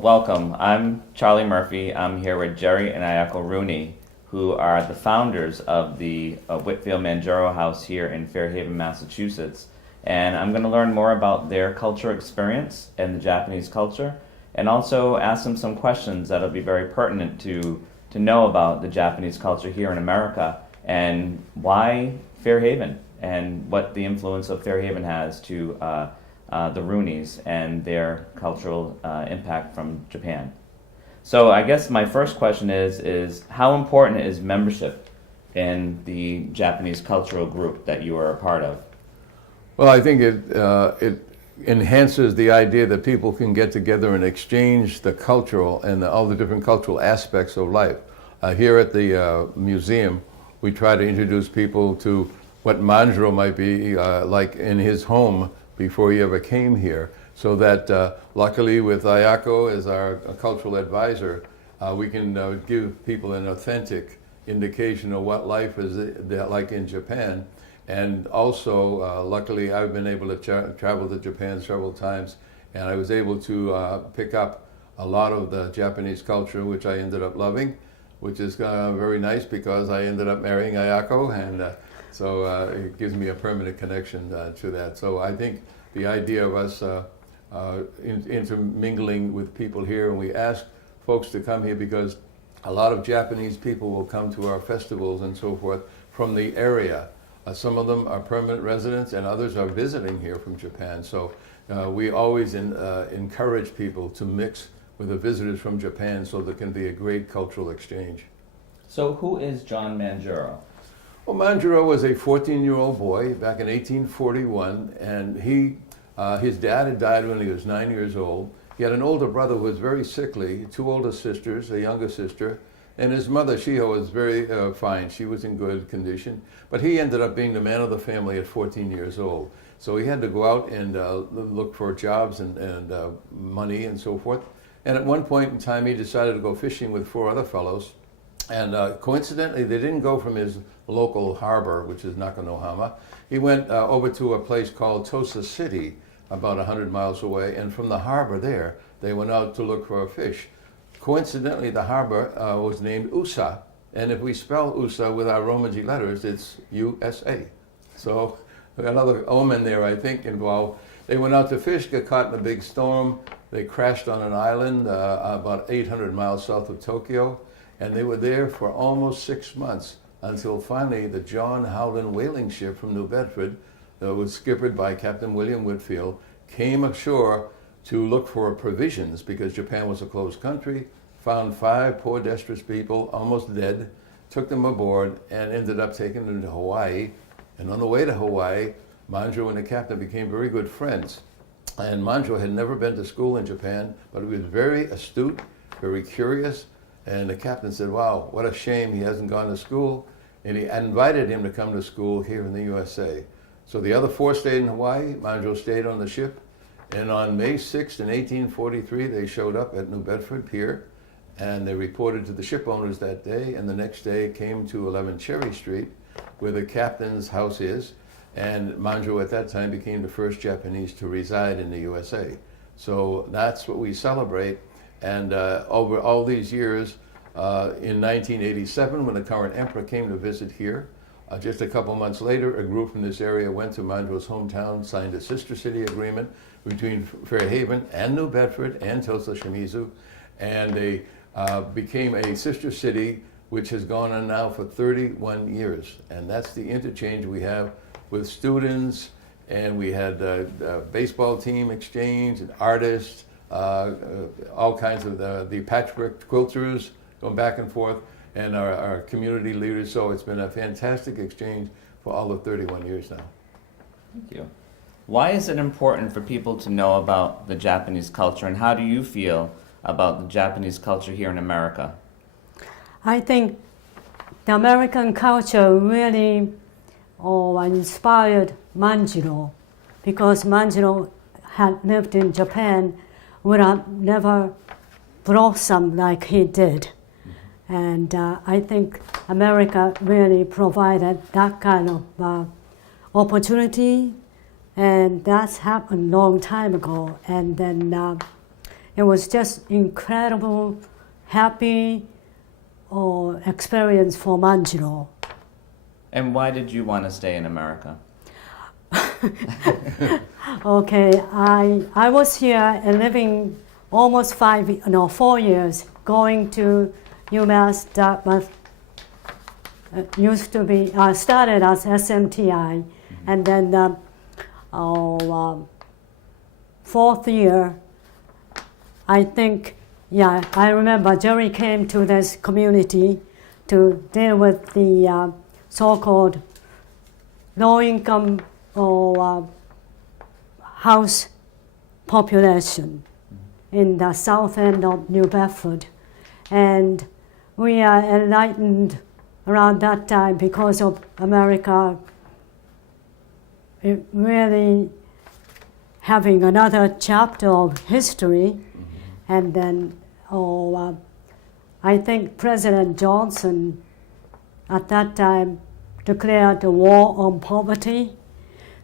Welcome. I'm Charlie Murphy. I'm here with Gerald and Ayako Rooney, who are the founders of the Whitfield-Manjiro House here in Fairhaven, Massachusetts. And I'm going to learn more about their cultural experience and the Japanese culture, and also ask them some questions that'll be very pertinent to know about the Japanese culture here in America and why Fairhaven and what the influence of Fairhaven has to the Rooneys and their cultural impact from Japan. So I guess my first question is how important is membership in the Japanese cultural group that you are a part of? Well, I think it enhances the idea that people can get together and exchange the cultural and all the different cultural aspects of life. Here at the museum, we try to introduce people to what Manjiro might be like in his home before he ever came here, so that luckily with Ayako as our cultural advisor, we can give people an authentic indication of what life is like in Japan. And also, luckily, I've been able to travel to Japan several times, and I was able to pick up a lot of the Japanese culture, which I ended up loving, which is very nice because I ended up marrying Ayako, and so it gives me a permanent connection to that. So I think the idea of us intermingling with people here, and we ask folks to come here because a lot of Japanese people will come to our festivals and so forth from the area. Some of them are permanent residents and others are visiting here from Japan. So we always encourage people to mix with the visitors from Japan so there can be a great cultural exchange. So who is John Manjiro? Well, Manjiro was a 14-year-old boy back in 1841, and his dad had died when he was 9 years old. He had an older brother who was very sickly, two older sisters, a younger sister, and his mother, Shiho, was very fine. She was in good condition, but he ended up being the man of the family at 14 years old. So he had to go out and look for jobs and money and so forth. And at one point in time, he decided to go fishing with four other fellows. And coincidentally, they didn't go from his local harbor, which is Nakanohama. He went over to a place called Tosa City, about 100 miles away. And from the harbor there, they went out to look for a fish. Coincidentally, the harbor was named Usa. And if we spell Usa with our Roman G letters, it's USA. So another omen there, I think, involved. They went out to fish, got caught in a big storm. They crashed on an island about 800 miles south of Tokyo. And they were there for almost 6 months until finally the John Howland whaling ship from New Bedford, that was skippered by Captain William Whitfield, came ashore to look for provisions because Japan was a closed country, found 5 poor distressed people almost dead, took them aboard, and ended up taking them to Hawaii. And on the way to Hawaii, Manjiro and the captain became very good friends. And Manjiro had never been to school in Japan, but he was very astute, very curious. And the captain said, wow, what a shame he hasn't gone to school. And he invited him to come to school here in the USA. So the other 4 stayed in Hawaii. Manjiro stayed on the ship. And on May 6th in 1843, they showed up at New Bedford Pier. And they reported to the ship owners that day. And the next day came to 11 Cherry Street, where the captain's house is. And Manjiro at that time became the first Japanese to reside in the USA. So that's what we celebrate. And over all these years, in 1987, when the current emperor came to visit here, just a couple months later, a group from this area went to Manjiro's hometown, signed a sister city agreement between Fairhaven and New Bedford and Tosa Shimizu, and they became a sister city, which has gone on now for 31 years. And that's the interchange we have with students, and we had baseball team exchange and artists, all kinds of the patchwork quilters going back and forth, and our community leaders. So it's been a fantastic exchange for all of 31 years now. Thank you. Why is it important for people to know about the Japanese culture, and how do you feel about the Japanese culture here in America? I think the American culture really inspired Manjiro, because Manjiro had lived in Japan would have never blossomed like he did. And I think America really provided that kind of opportunity, and that's happened a long time ago. And then it was just incredible, happy experience for Manjiro. And why did you want to stay in America? Okay, I was here and living almost 4 years, going to UMass Dartmouth. Used to be, started as SMTI, and then fourth year, I think, I remember Jerry came to this community to deal with the so-called low-income house population in the south end of New Bedford. And we are enlightened around that time because of America really having another chapter of history. And then I think President Johnson at that time declared the war on poverty.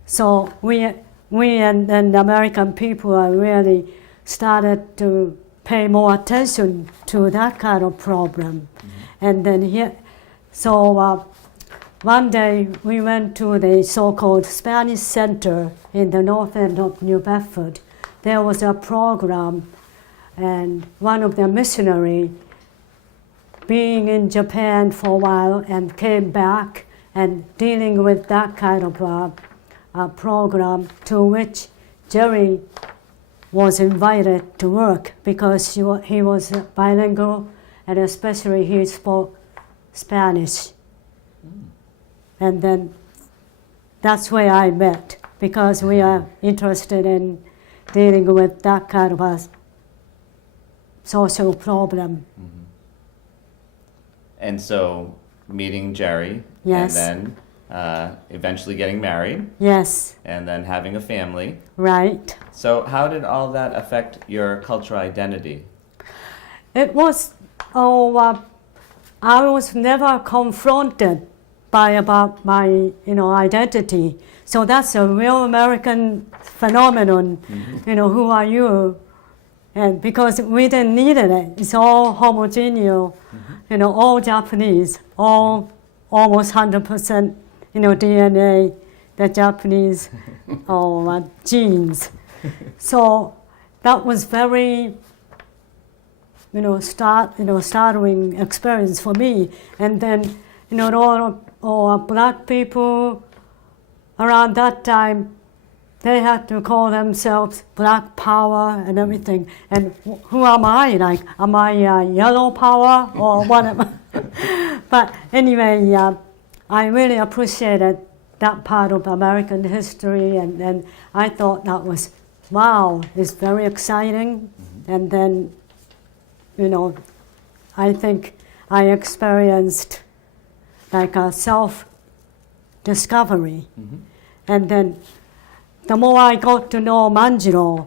So we and the American people are really started to pay more attention to that kind of problem. And then one day we went to the so-called Spanish Center in the north end of New Bedford. There was a program, and one of the missionaries being in Japan for a while and came back and dealing with that kind of program, to which Jerry was invited to work because he was bilingual, and especially he spoke Spanish. And then that's where I met, because we are interested in dealing with that kind of a social problem. And so meeting Jerry, Yes. and then eventually getting married, Yes, and then having a family. right. So how did all that affect your cultural identity? It was, I was never confronted about my, identity. So that's a real American phenomenon. Who are you? And because we didn't need it, it's all homogeneous. All Japanese, all almost 100%, DNA, the Japanese genes. So that was very, startling experience for me. And then, all black people around that time, they had to call themselves Black Power and everything. And who am I? Like, am I Yellow Power or what am I? But anyway, I really appreciated that part of American history, and I thought that was, wow, it's very exciting. And then, I think I experienced like a self-discovery. And then the more I got to know Manjiro,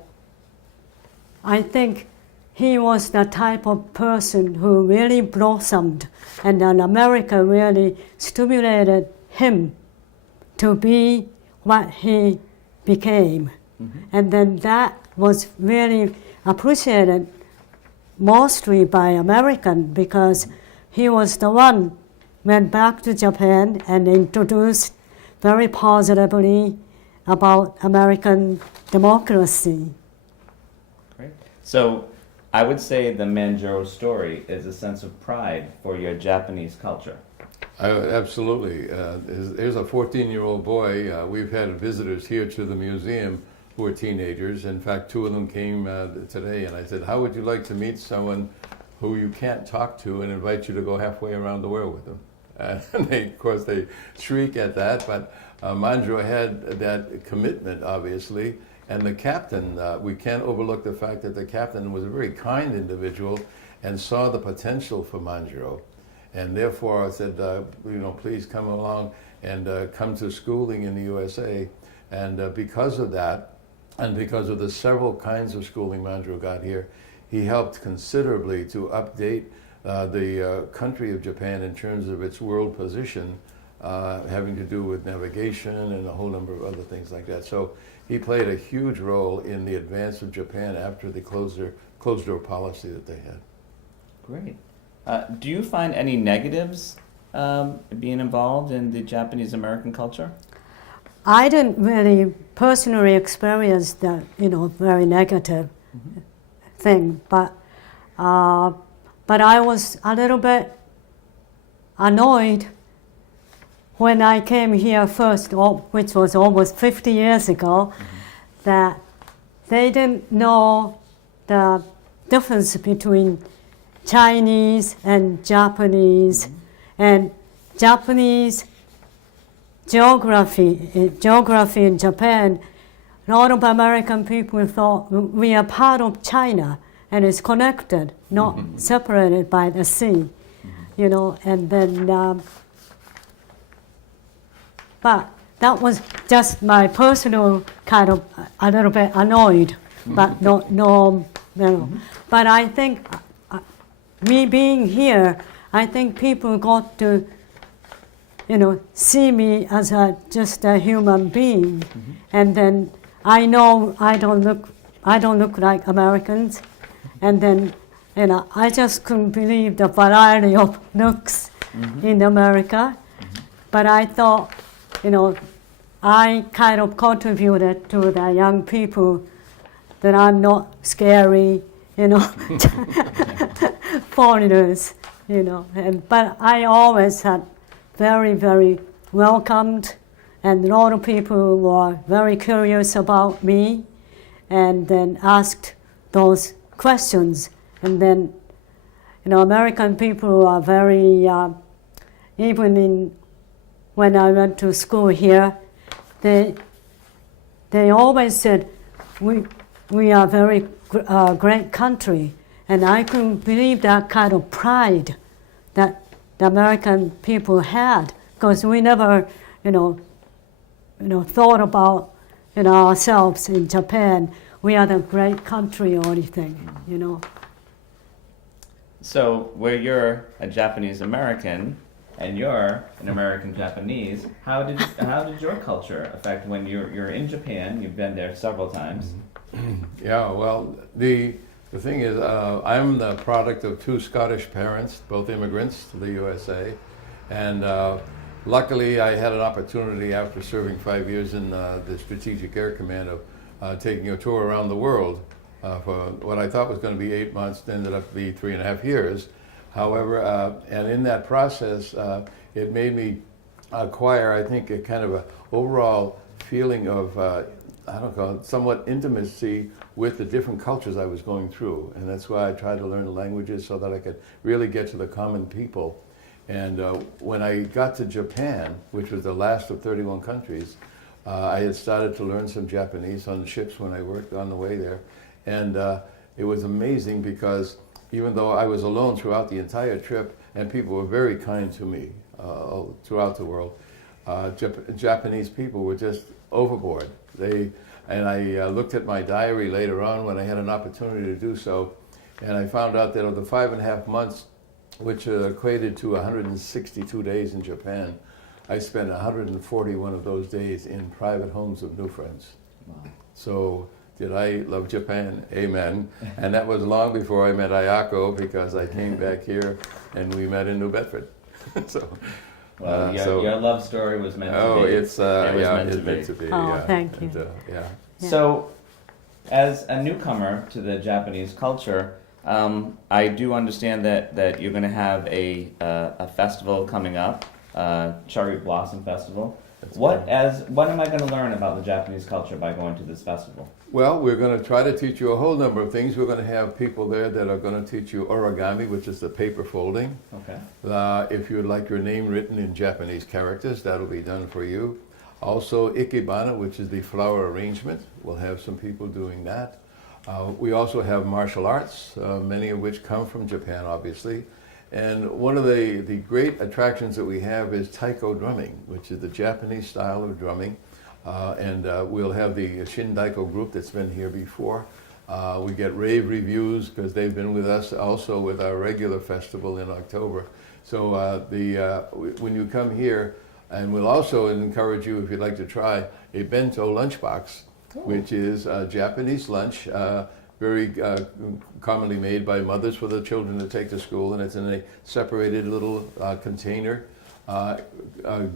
I think he was the type of person who really blossomed, and then America really stimulated him to be what he became. And then that was really appreciated mostly by American, because he was the one went back to Japan and introduced very positively about American democracy. Great. So I would say the Manjiro story is a sense of pride for your Japanese culture. Absolutely. Here's a 14-year-old boy. We've had visitors here to the museum who are teenagers. In fact, 2 of them came today, and I said, how would you like to meet someone who you can't talk to and invite you to go halfway around the world with them? And of course, they shriek at that, but Manjiro had that commitment, obviously. And the captain, we can't overlook the fact that the captain was a very kind individual and saw the potential for Manjiro. And therefore I said, please come along and come to schooling in the USA. And because of that, and because of the several kinds of schooling Manjiro got here, he helped considerably to update the country of Japan in terms of its world position, having to do with navigation and a whole number of other things like that. So he played a huge role in the advance of Japan after the closed door policy that they had. Great. Do you find any negatives being involved in the Japanese American culture? I didn't really personally experience the, very negative thing, but I was a little bit annoyed when I came here first, which was almost 50 years ago, that they didn't know the difference between Chinese and Japanese, and Japanese geography in Japan. A lot of American people thought we are part of China and it's connected, not separated by the sea, and then, but that was just my personal kind of a little bit annoyed, but no. But I think me being here, I think people got to, see me as just a human being, and then I know I don't look like Americans, and then I just couldn't believe the variety of looks in America, but I thought, I kind of contributed to the young people that I'm not scary, foreigners, but I always had very, very welcomed, and a lot of people were very curious about me, and then asked those questions. And then, American people are very, even when I went to school here, they always said, we are a very great country. And I couldn't believe that kind of pride that the American people had, because we never, thought about, ourselves in Japan. We are the great country or anything, So, where you're a Japanese American and you're an American Japanese, how did your culture affect when you're in Japan? You've been there several times. Yeah, well, the thing is, I'm the product of two Scottish parents, both immigrants to the USA, and luckily I had an opportunity after serving 5 years in the Strategic Air Command of taking a tour around the world for what I thought was going to be 8 months, ended up to be 3.5 years. However, and in that process, it made me acquire, I think, a kind of an overall feeling of, somewhat intimacy with the different cultures I was going through. And that's why I tried to learn the languages so that I could really get to the common people. And when I got to Japan, which was the last of 31 countries, I had started to learn some Japanese on the ships when I worked on the way there. And it was amazing because even though I was alone throughout the entire trip, and people were very kind to me throughout the world, Japanese people were just overboard. I looked at my diary later on when I had an opportunity to do so, and I found out that of the 5.5 months, which equated to 162 days in Japan, I spent 141 of those days in private homes of new friends. Wow. So, did I love Japan? Amen. And that was long before I met Ayako, because I came back here and we met in New Bedford. Well, your love story was meant to be. Oh, it's meant to be. Oh, yeah. thank you. And, yeah. So, as a newcomer to the Japanese culture, I do understand that you're going to have a festival coming up, Cherry Blossom Festival. What am I going to learn about the Japanese culture by going to this festival? Well, we're going to try to teach you a whole number of things. We're going to have people there that are going to teach you origami, which is the paper folding. Okay. If you would like your name written in Japanese characters, that'll be done for you. Also, ikebana, which is the flower arrangement. We'll have some people doing that. We also have martial arts, many of which come from Japan, obviously. And one of the great attractions that we have is taiko drumming, which is the Japanese style of drumming. We'll have the Shindaiko group that's been here before. We get rave reviews because they've been with us also with our regular festival in October. So when you come here, and we'll also encourage you, if you'd like to try, a bento lunchbox, which is Japanese lunch, very commonly made by mothers for the children to take to school, and it's in a separated little container.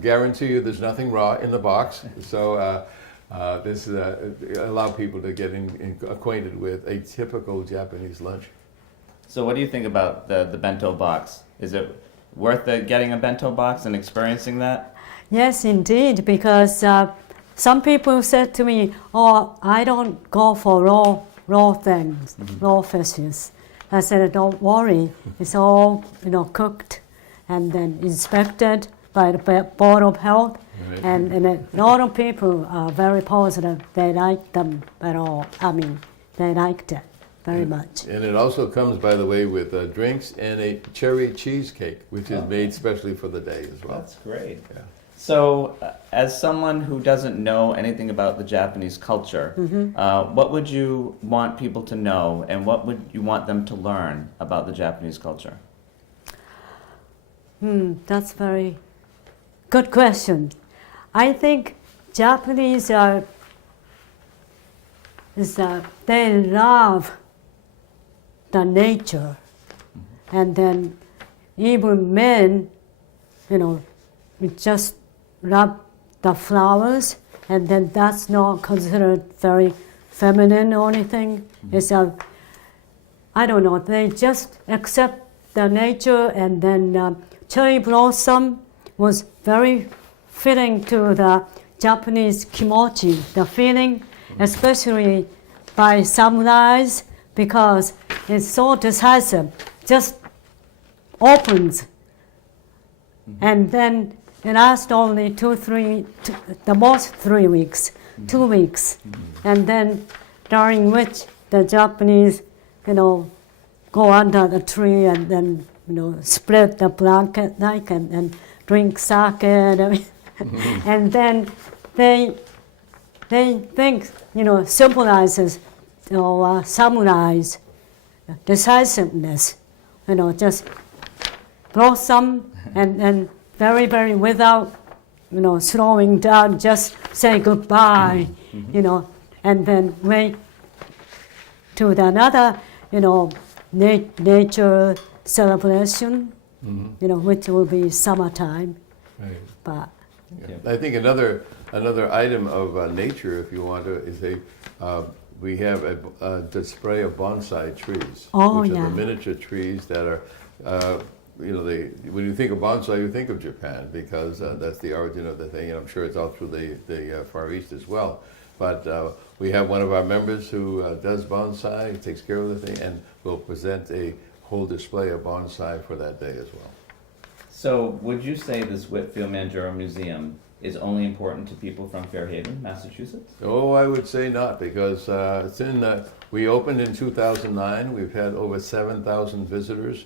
Guarantee you there's nothing raw in the box, so this allow people to get acquainted with a typical Japanese lunch. So what do you think about the bento box? Is it worth getting a bento box and experiencing that? Yes, indeed, because some people said to me, "Oh, I don't go for raw things, raw fishes." I said, "Don't worry, it's all cooked and then inspected by the Board of Health." Right. And a lot of people are very positive. They like them at all. I mean, they liked it very much. And it also comes, by the way, with drinks and a cherry cheesecake, which is made specially for the day as well. That's great. Yeah. So, as someone who doesn't know anything about the Japanese culture, what would you want people to know, and what would you want them to learn about the Japanese culture? That's very good question. I think Japanese they love the nature, and then even men, we just love the flowers, and then that's not considered very feminine or anything. It's I don't know. They just accept the nature, and then cherry blossom was very fitting to the Japanese kimochi, the feeling, especially by sunrise, because it's so decisive, just opens. And then it lasts only the most 3 weeks, 2 weeks. And then during which the Japanese, go under the tree and then, spread the blanket like and drink sake and everything. And then they think, symbolizes, samurai's decisiveness, just blossom and very, very without, slowing down, just say goodbye, and then wait to another, nature celebration, which will be summertime. Right. But Yeah. I think another item of nature, if you want to, is we have a display of bonsai trees, which are the miniature trees that are, when you think of bonsai, you think of Japan because that's the origin of the thing, and I'm sure it's all through the Far East as well. But we have one of our members who does bonsai, takes care of the thing, and will present a whole display of bonsai for that day as well. So, would you say this Whitfield-Manjiro Museum is only important to people from Fairhaven, Massachusetts? Oh, I would say not, because we opened in 2009. We've had over 7,000 visitors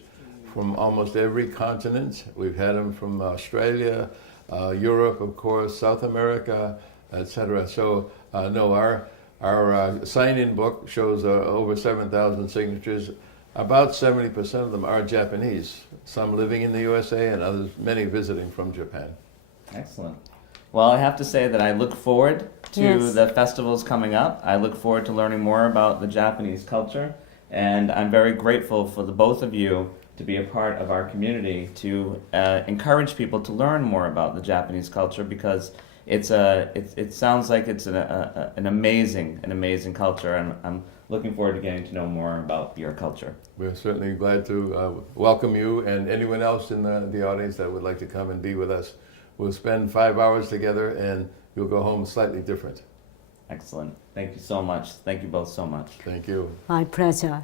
from almost every continent. We've had them from Australia, Europe, of course, South America, etc. So, no, our sign-in book shows over 7,000 signatures. About 70% of them are Japanese, some living in the USA and others, many visiting from Japan. Excellent. Well, I have to say that I look forward to the festivals coming up. I look forward to learning more about the Japanese culture, and I'm very grateful for the both of you to be a part of our community to encourage people to learn more about the Japanese culture, because it sounds like it's an amazing culture, and I'm looking forward to getting to know more about your culture. We're certainly glad to welcome you and anyone else in the audience that would like to come and be with us. We'll spend 5 hours together and you'll go home slightly different. Excellent. Thank you so much. Thank you both so much. Thank you. my pleasure.